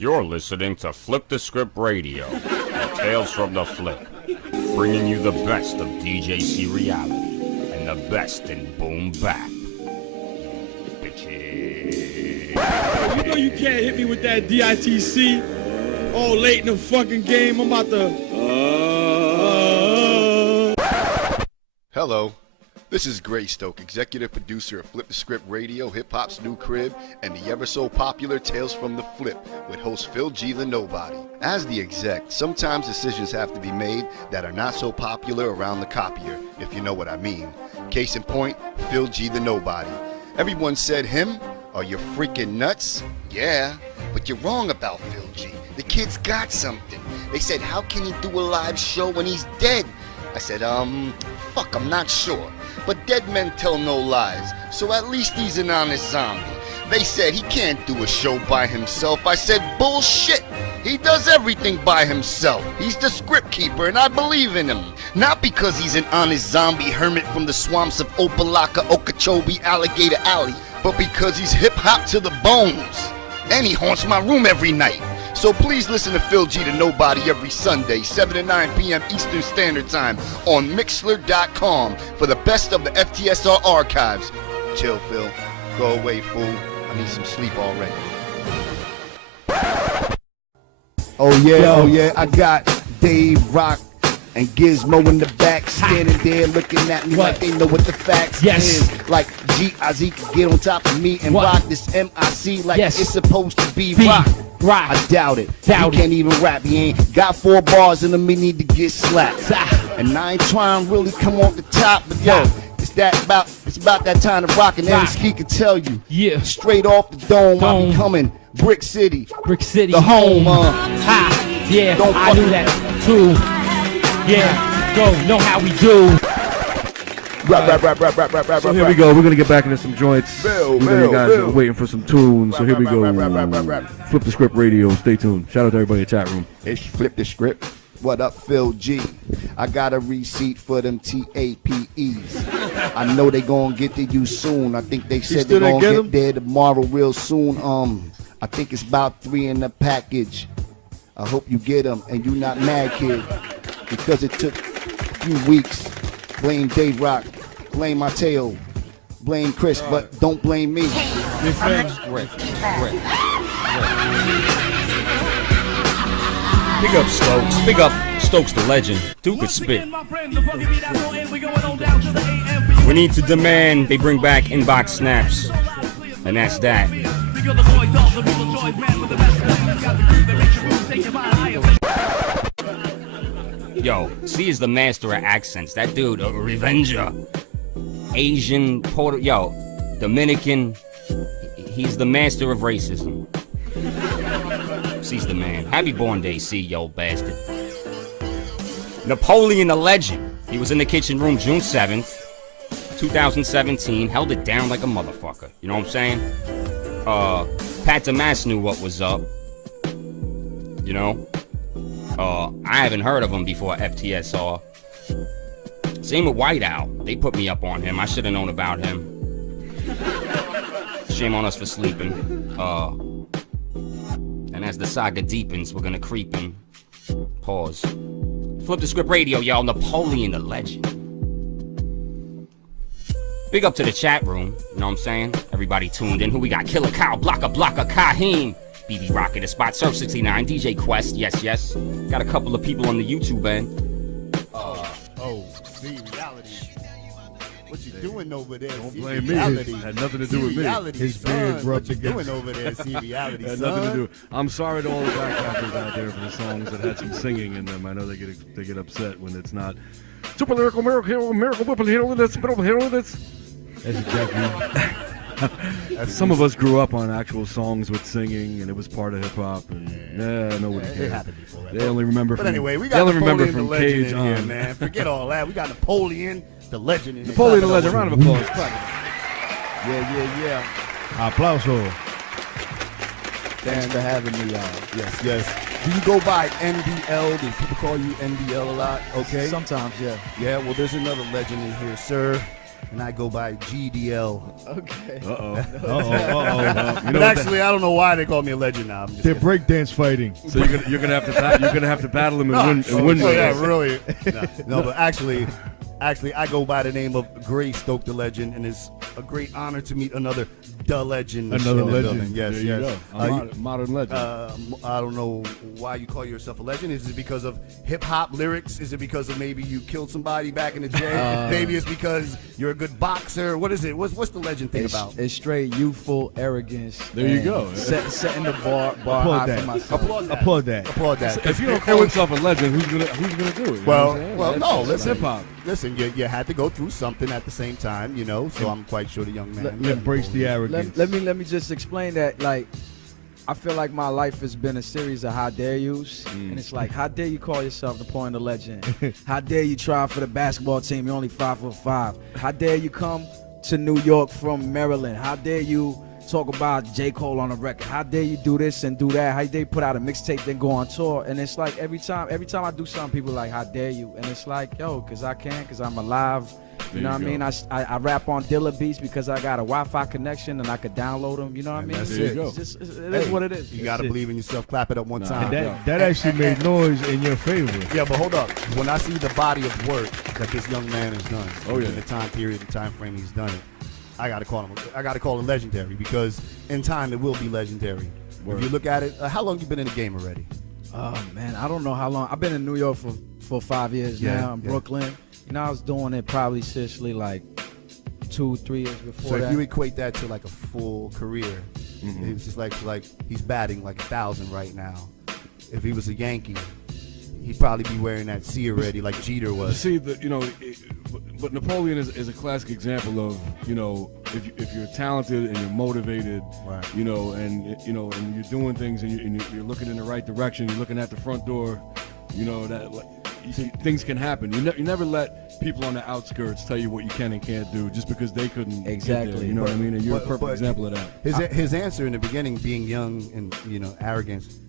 You're listening to Flip the Script Radio, Tales from the Flip, bringing you the best of DJC reality and the best in boom bap. Bitches. You know you can't hit me with that DITC all late in the fucking game. I'm about to... Hello. This is Greystoke, executive producer of Flip the Script Radio, hip-hop's new crib, and the ever-so-popular Tales from the Flip, with host Phil G. the Nobody. As the exec, sometimes decisions have to be made that are not so popular around the copier, if you know what I mean. Case in point, Phil G. the Nobody. Everyone said him? Are you freaking nuts? Yeah, but you're wrong about Phil G. The kid's got something. They said, how can he do a live show when he's dead? I said, fuck, I'm not sure. But dead men tell no lies, so at least he's an honest zombie. They said he can't do a show by himself. I said, bullshit. He does everything by himself. He's the script keeper, and I believe in him. Not because he's an honest zombie hermit from the swamps of Opalaka, Okeechobee, Alligator Alley, but because he's hip-hop to the bones. And he haunts my room every night. So please listen to Phil G. the Nobody every Sunday, 7 to 9 p.m. Eastern Standard Time on MIXCLOUD.com for the best of the FTSR archives. Chill, Phil. Go away, fool. I need some sleep already. Oh yeah, I got Dave Rock and Gizmo in the back, standing there looking at me like they know what the facts is. Like G.I.Z. can get on top of me and rock this M.I.C. like it's supposed to be rock. I doubt it. He can't even rap. He ain't got 4 bars in him. He need to get slapped. And I ain't trying to really come off the top, but yo, it's about that time to rock. And MC can tell you, straight off the dome. I be coming. Brick City, the home. Don't I do that too. Yeah, go, know how we do. So here we go. We're gonna get back into some joints. You guys are waiting for some tunes. So here we go. Flip the Script Radio. Stay tuned. Shout out to everybody in the chat room. It's Flip the Script. What up, Phil G? I got a receipt for them TAPEs. I know they gonna get to you soon. I think they said they're gonna get there tomorrow real soon. I think it's about 3 in the package. I hope you get them and you not mad, kid, because it took a few weeks. Blame Dave Rock, blame Mateo, blame Chris, but don't blame me. Big up Stokes. Big up Stokes the legend. Dude could spit. We need to demand they bring back inbox snaps. And that's that. Yo, C is the master of accents. That dude, a Revenger, Asian, Dominican, he's the master of racism. C's the man. Happy born day, C, yo bastard. Napoleon the legend. He was in the kitchen room June 7th, 2017. Held it down like a motherfucker. You know what I'm saying? Pat Damas knew what was up. You know? I haven't heard of him before FTSR. Same with White Owl. They put me up on him. I should have known about him. Shame on us for sleeping. And as the saga deepens, we're gonna creep in. Pause. Flip the Script Radio, y'all. Napoleon the legend. Big up to the chat room. You know what I'm saying? Everybody tuned in. Who we got? Killer Cow, Blocka, Kaheem. BB Rocket, the spot, Surf 69, DJ Quest, yes. Got a couple of people on the YouTube end. Reality. What you doing over there? Don't blame me. It had nothing to do with me. His beard rubbed against. What you doing over there? See reality, had nothing to do. I'm sorry to all the backpackers out there for the songs that had some singing in them. I know they get upset when it's not super lyrical miracle whipple hero. That's exactly. Some of us grew up on actual songs with singing, and it was part of hip hop. And nobody cares. It happened before that. They only remember. But from, anyway, we got Napoleon the legend in here, on. man. Forget all that. We got Napoleon the legend in here. Napoleon the legend. Round of applause. Yeah. Applauso. Thanks for having me, y'all. Yes. Do you go by NDL? Do people call you NDL a lot? Okay. Sometimes, yeah. Yeah, well, there's another legend in here, sir. and I go by GDL. Okay. But actually, I don't know why they call me a legend now. I'm just They're kidding. breakdance fighting. So you're gonna have to battle them and win. Oh, yeah, really? No, but actually, I go by the name of Gray Stoke the Legend, and it's a great honor to meet another legend. Another in the legend. building. Yes, There you yes. go. Modern legend. I don't know why you call yourself a legend. Is it because of hip hop lyrics? Is it because of maybe you killed somebody back in the day? Maybe it's because you're a good boxer. What is it? What's the legend thing about? It's straight youthful arrogance. There you go. Setting the bar Applaud high that. for myself. Applaud that. If you don't call yourself a legend, who's gonna do it? You know what I'm saying? Well, no. That's Listen, hip hop. Listen, you had to go through something at the same time, you know. So I'm quite sure the young man Embrace the arrogance. Let me just explain that. Like, I feel like my life has been a series of how dare yous, and it's like, how dare you call yourself Napoleon the Legend? How dare you try for the basketball team? You're only 5'5". How dare you come to New York from Maryland? How dare you talk about J. Cole on a record? How dare you do this and do that? How dare you put out a mixtape then go on tour? And it's like every time I do something, people are like, how dare you? And it's like, yo, because I can, because I'm alive. You know what I mean? I rap on Dilla beats because I got a Wi-Fi connection and I could download them. You know what I mean? That's There you it. go. It's just, it is what it is. You got to believe in yourself. Clap it up one time. And that actually made noise in your favor. Yeah, but hold up. When I see the body of work that this young man has done, in the time period, the time frame he's done it, I gotta call it legendary, because in time it will be legendary. Word. If you look at it, how long you been in the game already? Oh man, I don't know how long. I've been in New York for 5 years now. In Brooklyn. You know, I was doing it probably seriously like 2-3 years before So that. if you equate that to like a full career, it's just like he's batting like 1,000 right now. If he was a Yankee, he'd probably be wearing that C already, like Jeter was. See, but Napoleon is a classic example of, you know, if you're talented and you're motivated, right. you know, and you're doing things and you're looking in the right direction, you're looking at the front door, you know, that you see, things can happen. You never let people on the outskirts tell you what you can and can't do just because they couldn't get there, you know what I mean? And you're a perfect example of that. His answer in the beginning, being young and, you know, arrogance,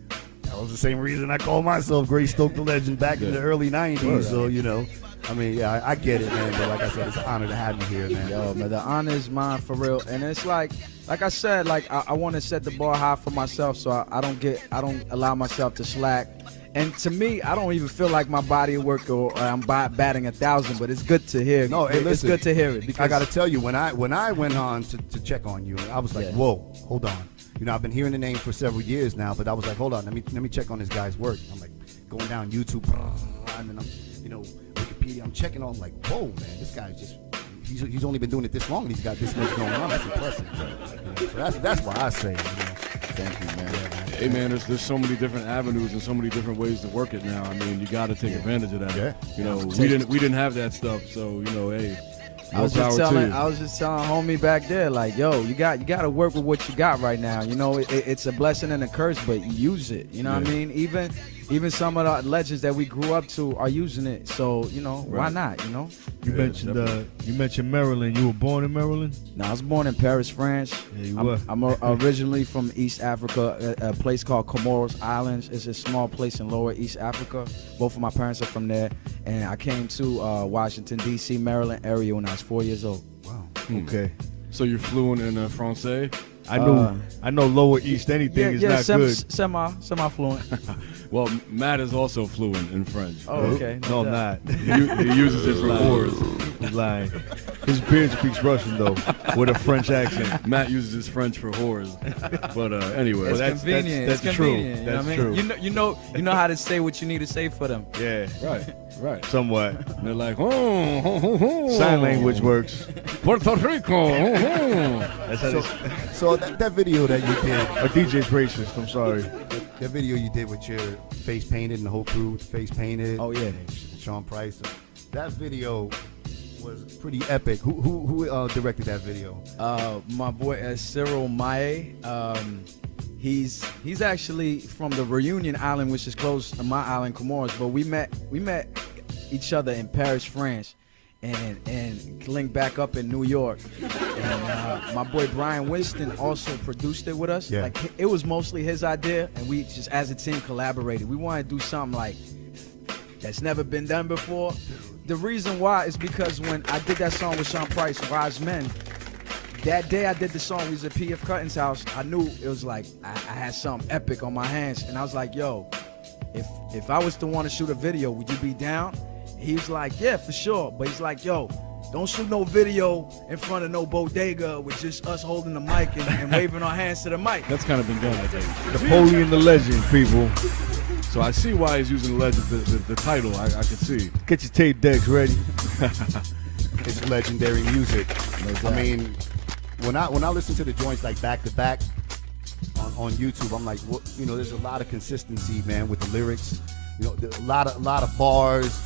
that was the same reason I called myself Gray Stoke the Legend back in the early 90s. So, you know, I mean, yeah, I get it, man. But like I said, it's an honor to have you here, man. Yo, man, the honor is mine for real. And it's like I said, like I want to set the bar high for myself, so I don't allow myself to slack. And to me, I don't even feel like my body of work or I'm batting 1,000, but it's good to hear. No, hey, it's good to hear it. Because I got to tell you, when I went on to check on you, I was like, whoa, hold on. You know, I've been hearing the name for several years now, but I was like, hold on, let me check on this guy's work. I'm like going down YouTube, and then I'm, you know, Wikipedia. I'm checking on, like, whoa, man, this guy's just. He's only been doing it this long, and he's got this much going on. That's impressive. You know, so that's why I say, you know, thank you, man. Yeah, man. Hey, man, there's so many different avenues and so many different ways to work it now. I mean, you got to take advantage of that. Yeah. You know, we didn't have that stuff, so you know, hey. I was just telling homie back there, like, yo, you got to work with what you got right now. You know, it's a blessing and a curse, but use it. You know what I mean? Even some of the legends that we grew up to are using it. So, you know, why not? You know. You mentioned Maryland. You were born in Maryland? No, I was born in Paris, France. Yeah, you were. I'm originally from East Africa, a place called Comoros Islands. It's a small place in Lower East Africa. Both of my parents are from there, and I came to Washington D.C., Maryland area when I was 4 years old. Wow. Okay. So you're fluent in Francais? I know Lower East anything is not good. Semi-fluent. Well, Matt is also fluent in French. Oh, okay. No, I'm not. He uses it for whores. He's lying. His beard speaks Russian, though, with a French accent. Matt uses his French for whores. But anyway. It's convenient. That's true. That's true. You know how to say what you need to say for them. Yeah. Right. Somewhat. And they're like, Sign language works. Puerto Rico. That's how so that video that you did. A DJ's racist, I'm sorry. That video you did with your face painted and the whole crew with the face painted. Oh, yeah. Sean Price. That video was pretty epic. Who directed that video? My boy Cyril Maye. He's actually from the Reunion Island, which is close to my island, Comoros. But we met each other in Paris, France, and linked back up in New York. And my boy Brian Winston also produced it with us. Yeah. Like, it was mostly his idea, and we just as a team collaborated. We wanted to do something like that's never been done before. The reason why is because when I did that song with Sean Price, Wise Men, that day I did the song, we was at P.F. Cutting's house, I knew it was like, I had something epic on my hands, and I was like, yo, if I was to want to shoot a video, would you be down? He was like, yeah, for sure, but he's like, yo, don't shoot no video in front of no bodega with just us holding the mic and waving our hands to the mic. That's kind of been done, I think. Napoleon the legend, people. So I see why he's using the legend, the title. I can see. Get your tape decks ready. It's legendary music. I mean, when I listen to the joints like back to back on YouTube, I'm like, what, you know, there's a lot of consistency, man, with the lyrics. You know, a lot of bars,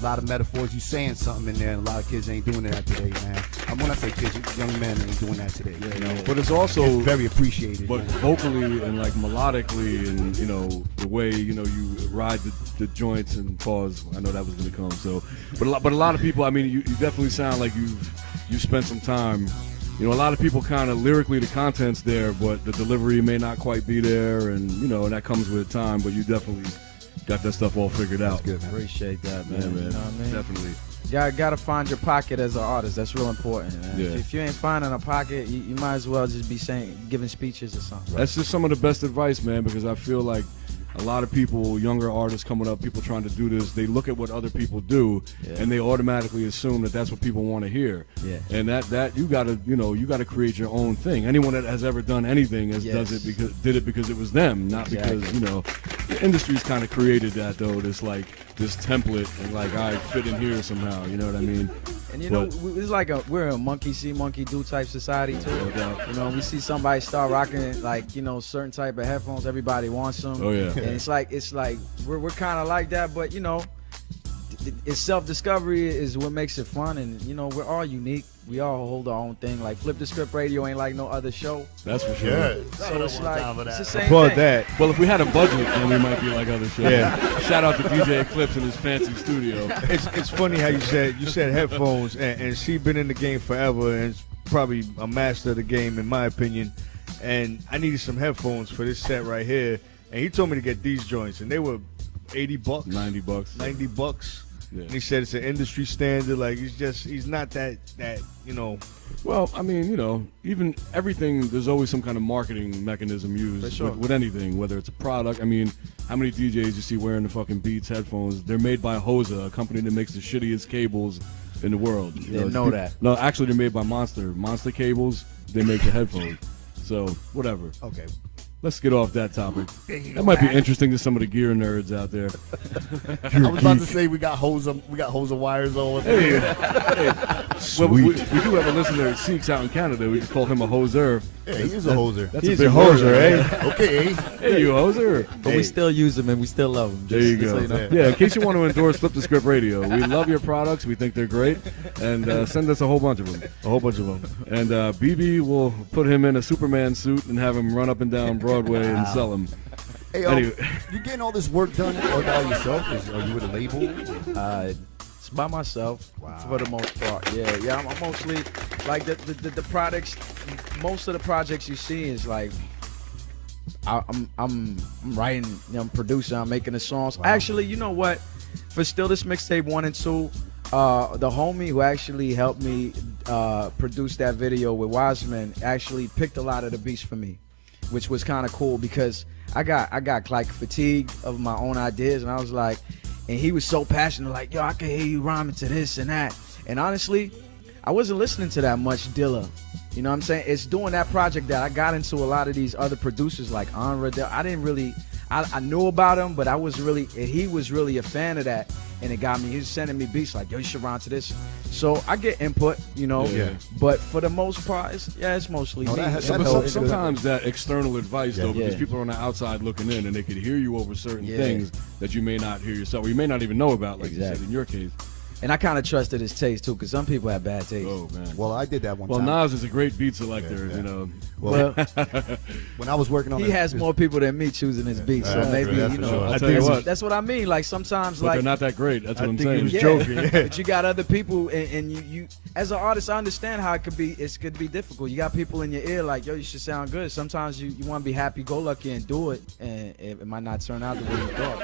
a lot of metaphors. You saying something in there, and a lot of kids ain't doing that today, man. When I say kids, young men ain't doing that today. You know? But it's also very appreciated. But vocally and like melodically, and you know the way you ride the joints and pause. I know that was gonna come. So, but a lot of people. I mean, you definitely sound like you've spent some time. You know, a lot of people kind of lyrically the content's there, but the delivery may not quite be there, and and that comes with time. But you definitely got that stuff all figured out. That's good, man. Appreciate that, man. Yeah, man. You know what I mean? Definitely. Gotta find your pocket as an artist. That's real important, man. Yeah. If you ain't finding a pocket, you might as well just be giving speeches or something. That's just some of the best advice, man, because I feel like a lot of people, younger artists coming up, people trying to do this, they look at what other people do, and they automatically assume that that's what people want to hear. Yeah. And that you gotta create your own thing. Anyone that has ever done anything did it because it was them, not because the industry's kind of created that though. This template and like I fit in here somehow. You know what I mean? And it's like we're a monkey see, monkey do type society too. No doubt. You know, we see somebody start rocking like certain type of headphones, everybody wants them. Oh yeah. And it's like we're kind of like that, but it's self-discovery is what makes it fun, and we're all unique. We all hold our own thing. Like Flip the Script Radio ain't like no other show. That's for sure. Yeah. So it's like it's the same Applaud thing. that. Well, if we had a budget, then we might be like other shows. Yeah. Shout out to DJ Eclipse in his fancy studio. It's funny how you said headphones, and she been in the game forever and is probably a master of the game in my opinion. And I needed some headphones for this set right here, and he told me to get these joints, and they were $80, $90. $90. Yeah. And he said it's an industry standard. Like he's not that. Well, I mean, even everything, there's always some kind of marketing mechanism used with anything, whether it's a product. I mean, how many DJs you see wearing the fucking Beats headphones? They're made by Hosa, a company that makes the shittiest cables in the world. Didn't know that. No, actually, they're made by Monster Cables. They make the headphones. So, whatever. Okay. Let's get off that topic. That might be interesting to some of the gear nerds out there. I was about to say we got Hosa wires on. Hey. Well, we do have a listener that seeks out in Canada. We just call him a hoser. Yeah, he is a hoser. That's He's a big a hoser, word, eh? Okay. Hey, you hoser. But we still use them and we still love them. There you go. Yeah, in case you want to endorse Flip the Script Radio, we love your products. We think they're great. And send us a whole bunch of them. A whole bunch of them. And BB will put him in a Superman suit and have him run up and down Broadway and sell them. Hey, Anyway. you getting all this work done all by yourself? Are you with a label? It's by myself for the most part. Yeah. I'm mostly like the products. Most of the projects you see is like I'm writing, I'm producing, I'm making the songs. Wow. Actually, you know what? For Still This Mixtape 1 and 2, the homie who actually helped me produce that video with Wiseman actually picked a lot of the beats for me, which was kind of cool because I got like fatigue of my own ideas, and I was like, and he was so passionate, like, yo, I can hear you rhyming to this and that. And honestly, I wasn't listening to that much Dilla. You know what I'm saying? It's doing that project that I got into a lot of these other producers like Anra. I didn't really, I knew about him, but he was really a fan of that. And it got me, he was sending me beats like, yo, you should rhyme to this. So I get input, Yeah. But for the most part, it's mostly me. Sometimes that external advice, though, because people are on the outside looking in and they could hear you over certain things that you may not hear yourself, or you may not even know about, like you said in your case. And I kind of trusted his taste, too, because some people have bad taste. Oh, man. Well, I did that one time. Well, Nas is a great beat selector, you know. Well, when I was working on he has more people than me choosing his beats, so maybe, sure. I'll tell you what. That's what I mean. Like, sometimes, but they're not that great. That's what I'm saying. He was joking. But you got other people, and you as an artist, I understand how it could be difficult. You got people in your ear like, yo, you should sound good. Sometimes you want to be happy-go-lucky and do it, and it might not turn out the way you thought.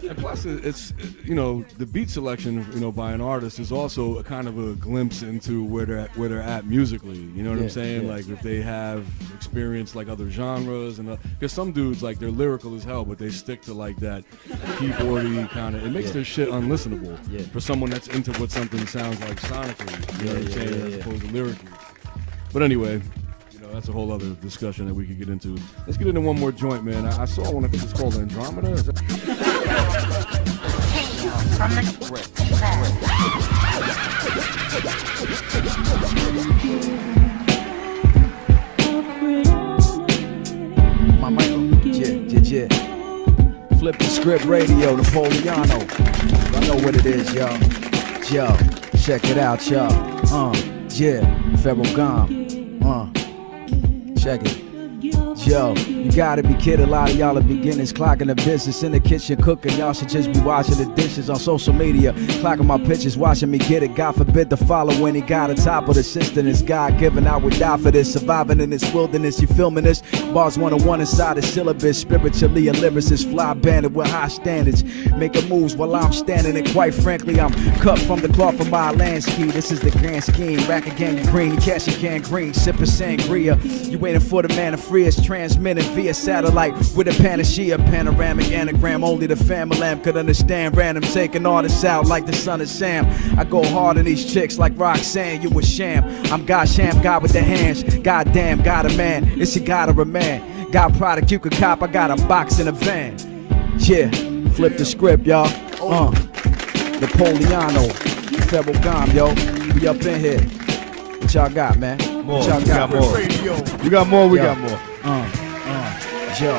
You know? And plus, it's you know, the beat selection, you know, by an artist is also a kind of a glimpse into where they're at musically. You know what I'm saying? Like if they have experience like other genres, and because some dudes like they're lyrical as hell, but they stick to like that keyboardy kind of. It makes their shit unlistenable for someone that's into what something sounds like sonically. You know what I'm saying? As opposed to lyrically. But anyway. That's a whole other discussion that we could get into. Let's get into one more joint, man. I saw one, I think it's called Andromeda. Is that... My Michael, Flip the Script Radio, Napoleon. I know what it is, y'all. Yo, check it out, y'all. Federal Gum. Check it. Yo, you gotta be kidding. A lot of y'all are beginners, clocking the business in the kitchen, cooking. Y'all should just be washing the dishes on social media, clocking my pictures, watching me get it. God forbid to follow when he got on top of the system. It's God given, I would die for this. Surviving in this wilderness, you filming this? Bars 101 inside the syllabus. Spiritually a lyricist, fly bandit with high standards, making moves while I'm standing. And quite frankly, I'm cut from the cloth of my land ski. This is the grand scheme. Rack again, green, cash again, green, sipping sangria. You waiting for the man to free us, transmitting via satellite with a panacea, panoramic anagram. Only the family lamp could understand. Random taking artists out like the son of Sam. I go hard on these chicks like Roxanne. You a sham. I'm God Sham, God with the hands. Goddamn, got a man. It's you got a man. Got product you could cop. I got a box in a van. Yeah, flip the script, y'all. Napoleano, Federal Gum, yo. We up in here. What y'all got, man? More. What y'all got? More. You got more, we got more. Yo,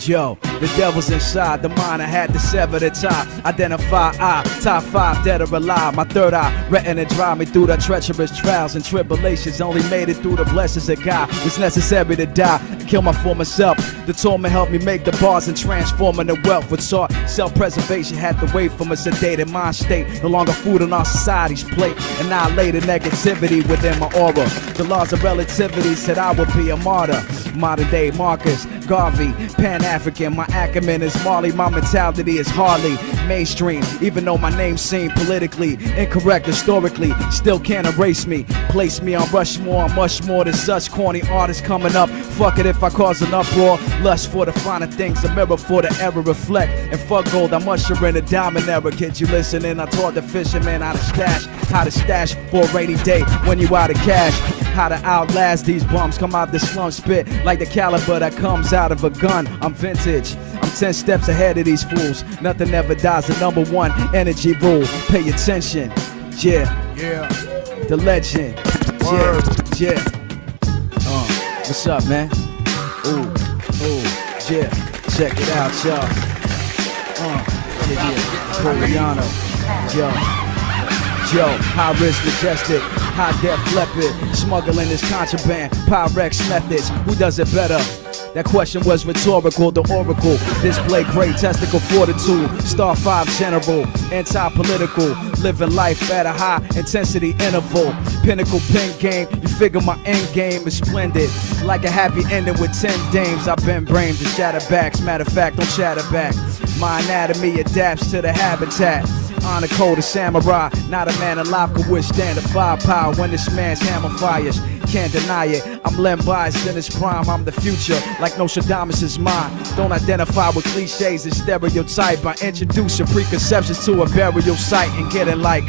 Yo, the devil's inside, the mind I had to sever the top. Identify top 5 dead or alive. My third eye, retina drive me through the treacherous trials and tribulations. Only made it through the blessings of God. It's necessary to die, kill my former self. The torment helped me make the bars and transforming the wealth. With sought self-preservation had to wait from a sedated mind state. No longer food on our society's plate. Annihilated negativity within my aura. The laws of relativity said I would be a martyr. Modern day Marcus Garvey, Pan-African, my acumen is Marley, my mentality is hardly mainstream, even though my name seemed politically incorrect historically, still can't erase me, place me on Rushmore, much more than such corny artists coming up, fuck it if I cause an uproar, lust for the finer things, a mirror for the error reflect, and fuck gold, I'm ushering a diamond era, kid you listening, I taught the fisherman how to stash for a rainy day when you out of cash, how to outlast these bums, come out the slum spit like the caliber that comes out of a gun. I'm vintage, I'm 10 steps ahead of these fools. Nothing ever dies, the number one energy rule. Pay attention, yeah. The legend, yeah. What's up, man? Ooh, yeah. Check it out, y'all. Napoleano, yo, high risk, majestic, high def leopard, smuggling is contraband, Pyrex methods, who does it better? That question was rhetorical, the oracle, display great testicle fortitude, star 5 general, anti-political, living life at a high intensity interval, pinnacle pin game, you figure my end game is splendid, like a happy ending with 10 dames, I've been brains and shatterbacks, matter of fact, don't shatter back, my anatomy adapts to the habitat, honor code of samurai, not a man alive could withstand the firepower when this man's hammer fires. Can't deny it, I'm Len Bias in his prime, I'm the future, like Nostradamus is mine. Don't identify with cliches and stereotype. I introduce your preconceptions to a burial site and get it like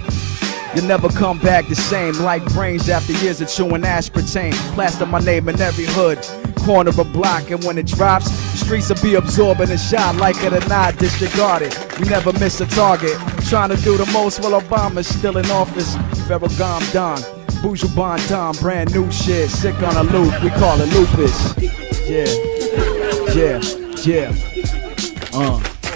you'll never come back the same, like brains after years of chewing aspartame. Plaster my name in every hood, corner of a block, and when it drops, the streets will be absorbing a shot, like it or not, disregarded. We never miss a target, trying to do the most while Obama's still in office. Federal Gum Don, Bourgeois Bon Tom, brand new shit, sick on a loop, we call it lupus.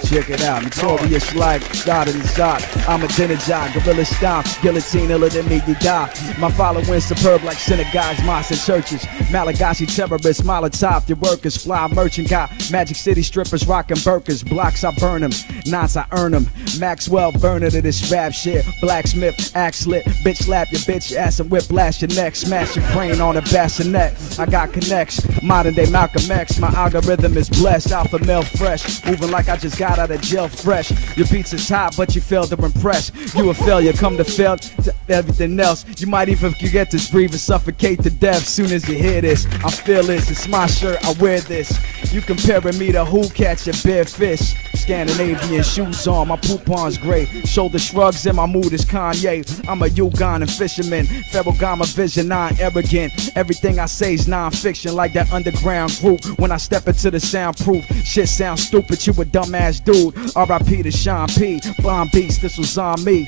Check it out, notorious like God of the shot. I'm a dinner job, gorilla style, guillotine iller than me, you die. My following superb like synagogues, mosques, and churches. Malagasy terrorists, Molotov, your workers, fly merchant got Magic City strippers rocking burkers. Blocks I burn them, knots I earn them. Maxwell burner to this rap shit. Blacksmith, axe lit, bitch slap your bitch ass and whiplash your neck. Smash your brain on a bassinet. I got connects, modern day Malcolm X. My algorithm is blessed, alpha male fresh. Moving like I just got out of jail fresh. Your pizza's hot, but you failed to impress. You a failure, come to fail to everything else. You might even forget to breathe and suffocate to death soon as you hear this. I feel this, it's my shirt, I wear this. You comparing me to who catch a bare fish. Scandinavian shoes on, my poupon's gray. Shoulder shrugs and my mood is Kanye. I'm a Ugandan fisherman, Ferragamo vision, non-arrogant. Everything I say is non-fiction, like that underground group. When I step into the soundproof, shit sounds stupid, you a dumbass dude. R.I.P. to Sean P. Bomb Beast, this was on me.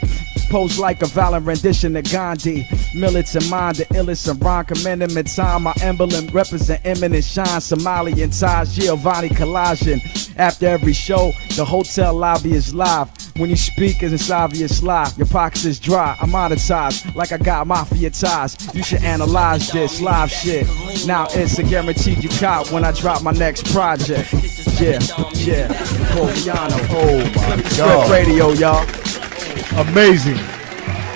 Pose like a violent rendition of Gandhi. Militant mind, the illest and Ron commending in time. My emblem represent imminent shine. Somalian ties, Giovanni collagen. After every show, the hotel lobby is live. When you speak, it's obvious lie. Your pockets is dry. I'm monetized like I got mafia ties. You should analyze this live shit. Now it's a guaranteed you caught when I drop my next project. Yeah, Napoleon. Oh my Script God. radio, y'all. Amazing.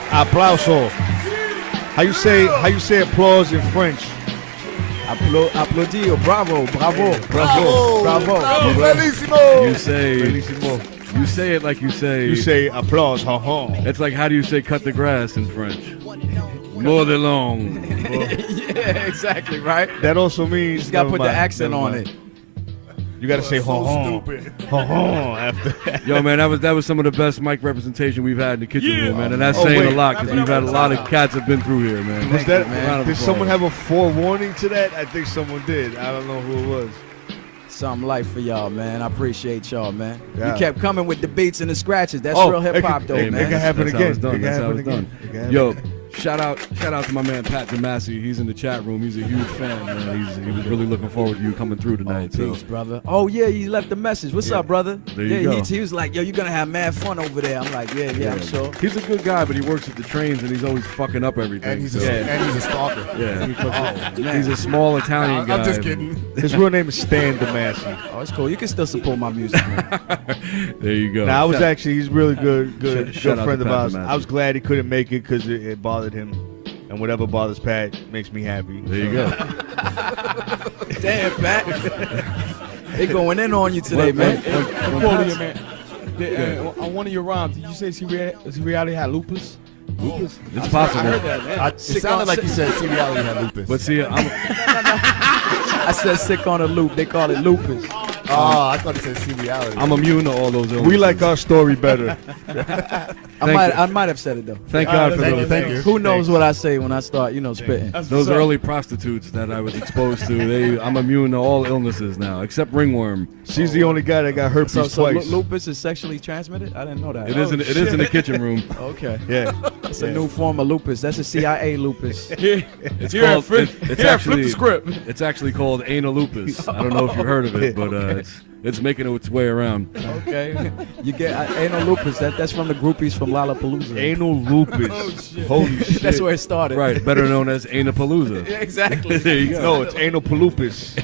Applauso. How you say applause in French? Applaudi, bravo. You say it like you say. You say applause, ha ha. It's like, how do you say cut the grass in French? More de long. Yeah, exactly, right? That also means You just gotta put the accent on it. You gotta say ha ha. Ha ha after that. Yo, man, that was some of the best mic representation we've had in the kitchen room, man, and that's saying a lot because we've had a lot of cats have been through here, man. Was that? Round of Did applause. someone have a forewarning to that? I think someone did. I don't know who it was. Something light for y'all, man. I appreciate y'all, man. Yeah. You kept coming with the beats and the scratches. That's real hip hop, though, It man. can happen That's how again. it's done. It can That's how happen it's done. again. It can happen Yo, again. shout out to my man Pat Demasi. He's in the chat room. He's a huge fan, man. He was really looking forward to you coming through tonight. Peace, brother. Oh, yeah, you left a message. What's up, brother? There you go. He was like, yo, you're going to have mad fun over there. I'm like, yeah, I'm sure. He's a good guy, but he works at the trains and he's always fucking up everything. And he's a stalker. Yeah. He's a small Italian guy. I'm just kidding. His real name is Stan Demasi. Oh, it's cool. You can still support my music, man. There you go. Now, he's really good Shout out friend to of Pat ours. Demasi. I was glad he couldn't make it because it bothered him. And whatever bothers Pat makes me happy. There you go. Damn, Pat. They going in on you today, man. Napoleon, man. On one of your rhymes, did you say reality had lupus? Lupus? It's possible. I heard that, man. It sounded like you said C-Reality had lupus. But see, I said sick on a loop. They call it lupus. Oh, I thought he said C-Reality. I'm immune to all those illnesses. We like our story better. I might have said it, though. Thank God for those. Thank you. Who knows what I say when I start, spitting. Those early prostitutes that I was exposed to, I'm immune to all illnesses now, except ringworm. She's the only guy that got herpes So twice. lupus is sexually transmitted? I didn't know that. It is in the kitchen room. Okay. Yeah. It's a new form of lupus. That's a CIA lupus. It's Here, called. flip the script. It's actually called anal lupus. I don't know if you've heard of it, but it's making its way around. Okay. You get anal lupus. That's from the groupies from Lollapalooza. Anal lupus. Holy shit. That's where it started. Right, better known as Anapalooza. Yeah, exactly. There you go. No, it's anal palupus.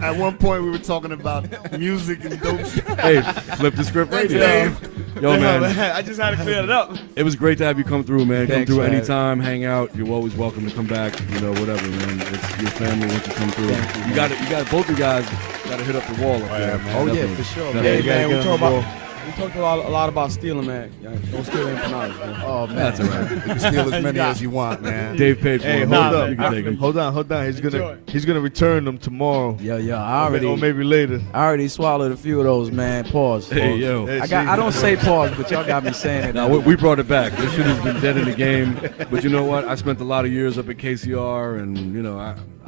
At one point, we were talking about music and dope shit. Hey, flip the script radio. Dave. Yo, man, I just had to clear it up. it was great to have you come through, man. Thanks, Come through man. anytime, hang out. You're always welcome to come back. Whatever, man. It's your family once you come through. Thank you, You got both you guys got to hit up the wall up there, man. Oh, yeah, Definitely. for sure. Definitely. Hey, man, get on the ball. we talked a lot about stealing, man. Yeah, don't steal empanadas, man. Oh, man. That's all right. You can steal as many as you want, man. Dave paid for Hey, him. hold You up. can take him. Hold on. He's gonna return them tomorrow. Yeah, I Or maybe later. already swallowed a few of those, man. Pause. Hey, yo. I don't say pause, but y'all got me saying it. Now, we brought it back. This shit has been dead in the game. But you know what? I spent a lot of years up at KCR, and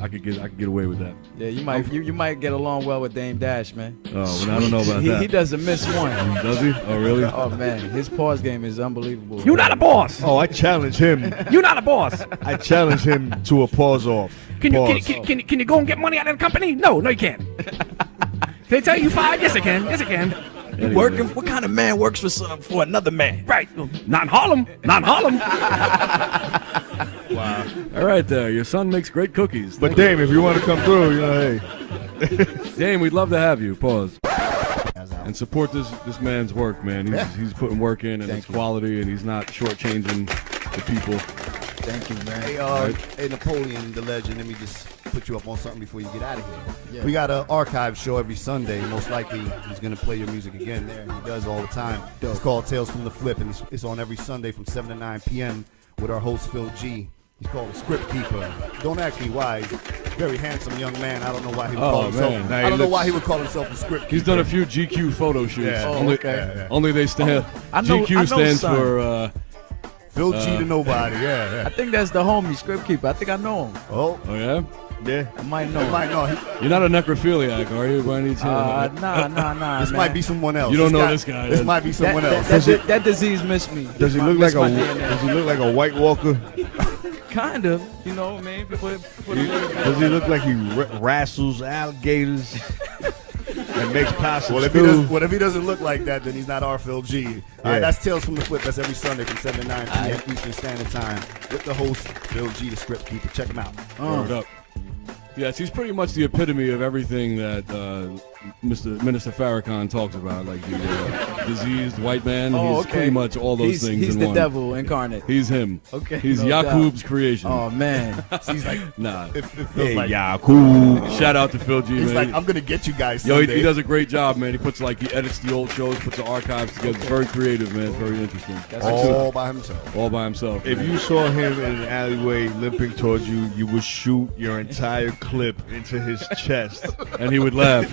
I could get away with that. Yeah, you might get along well with Dame Dash, man. Oh, well, I don't know about that. He doesn't miss one. Does he? Oh, really? Oh man, his pause game is unbelievable. You're not a boss. Oh, I challenge him. You're not a boss. I challenge him to a pause off. Can you Pause. can you go and get money out of the company? No, you can't. They tell you fired? Yes, I can. Yes, I can. Anyway. Working? What kind of man works for another man? Right. Not in Harlem. Not in Harlem. Wow. All right, there. Your son makes great cookies. But Dame, if you want to come through, you know, hey. Dame, we'd love to have you. Pause. And support this man's work, man. He's putting work in, and it's quality, and he's not shortchanging the people. Thank you, man. Hey, Napoleon, the legend, let me just put you up on something before you get out of here. Yeah. We got an archive show every Sunday. Most likely, he's going to play your music again there. He does all the time. It's called Tales from the Flip, and it's on every Sunday from 7 to 9 p.m. with our host, Phil G. He's called the Script Keeper. Don't ask me why. He's a very handsome young man. I don't know why he would call himself. I don't know why he would call himself the Script Keeper. He's done a few GQ photo shoots. Yeah. Only they stand. GQ stands for Phil G to Nobody. Yeah. I think that's the homie Script Keeper. I think I know him. Oh yeah. Yeah, I might know. You're not a necrophiliac, are you? By any chance? Nah. This might be someone else. You don't know this guy. This might be someone else. That disease missed me. Does he look like a White Walker? Kind of, you know what I mean? Does he look like he wrestles alligators and makes pasta? Well, if he doesn't look like that, then he's not our Phil G. All right, that's Tales from the Flip. That's every Sunday from 7 to 9 p.m. Eastern Standard Time with the host, Phil G, the Script Keeper. Check him out. Word up. Yes, he's pretty much the epitome of everything that Minister Farrakhan talks about, like the diseased white man. He's pretty much all those things he's in the one. devil incarnate. He's him. Okay. He's no Yakub's doubt. creation. Oh, man. He's like, nah. Hey, like, Yakub. Shout out to Phil G, he's man. like, I'm going to get you guys Yo, someday. he does a great job, man. He puts, he edits the old shows, puts the archives together. It's very creative, man. It's very interesting. All by himself. All by himself. If you saw him in an alleyway limping towards you, you would shoot your entire clip into his chest. And he would laugh.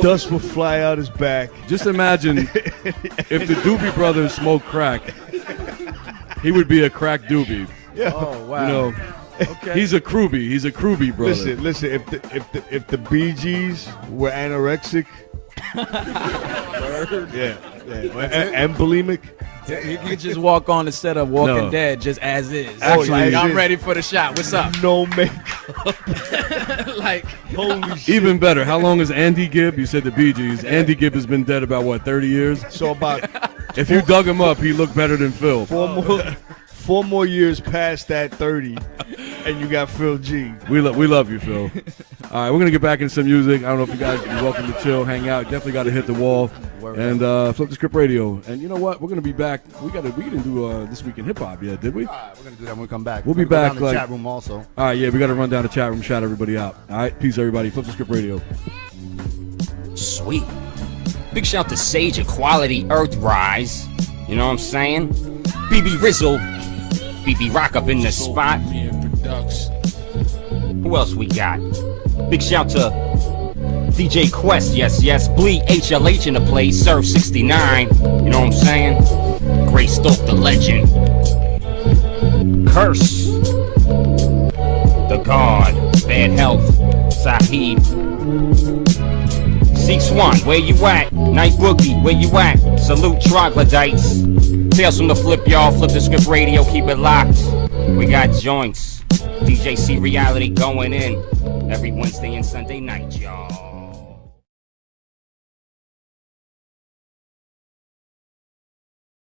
Dust would fly out his back. Just imagine if the Doobie Brothers smoked crack, he would be a crack doobie. Yeah. Oh, wow. You know, he's a Krubie. He's a Krubie brother. Listen. If the Bee Gees were anorexic, and bulimic. You could just walk on the set of Walking Dead just as is. Actually, I'm ready for the shot. What's up? No makeup. Like, holy shit. Even better. How long is Andy Gibb? You said the Bee Gees. Andy Gibb has been dead about, 30 years? So about... If you dug him up, he looked better than Phil. 4 more years past that 30, and you got Phil G. We love you, Phil. All right, we're gonna get back into some music. I don't know if you guys are welcome to chill, hang out. Definitely got to hit the wall and flip the script radio. And you know what? We're gonna be back. We didn't do this week in hip hop yet, did we? All right, we're gonna do that when we come back. We'll be back. Down the chat room also. All right, yeah, we got to run down the chat room, shout everybody out. All right, peace everybody. Flip the script radio. Sweet. Big shout to Sage Equality Earthrise. You know what I'm saying? BB Rizzle. BB Rock up in the spot. Who else we got? Big shout to DJ Quest, yes. Bleed HLH in the place. Serve 69. You know what I'm saying? Gray Stalk the legend. Curse. The God. Bad Health. Sahib. C-Swan, where you at? Night Boogie, where you at? Salute troglodytes. Tales from the Flip, y'all. Flip the script radio, keep it locked. We got joints. DJC Reality going in every Wednesday and Sunday night, y'all.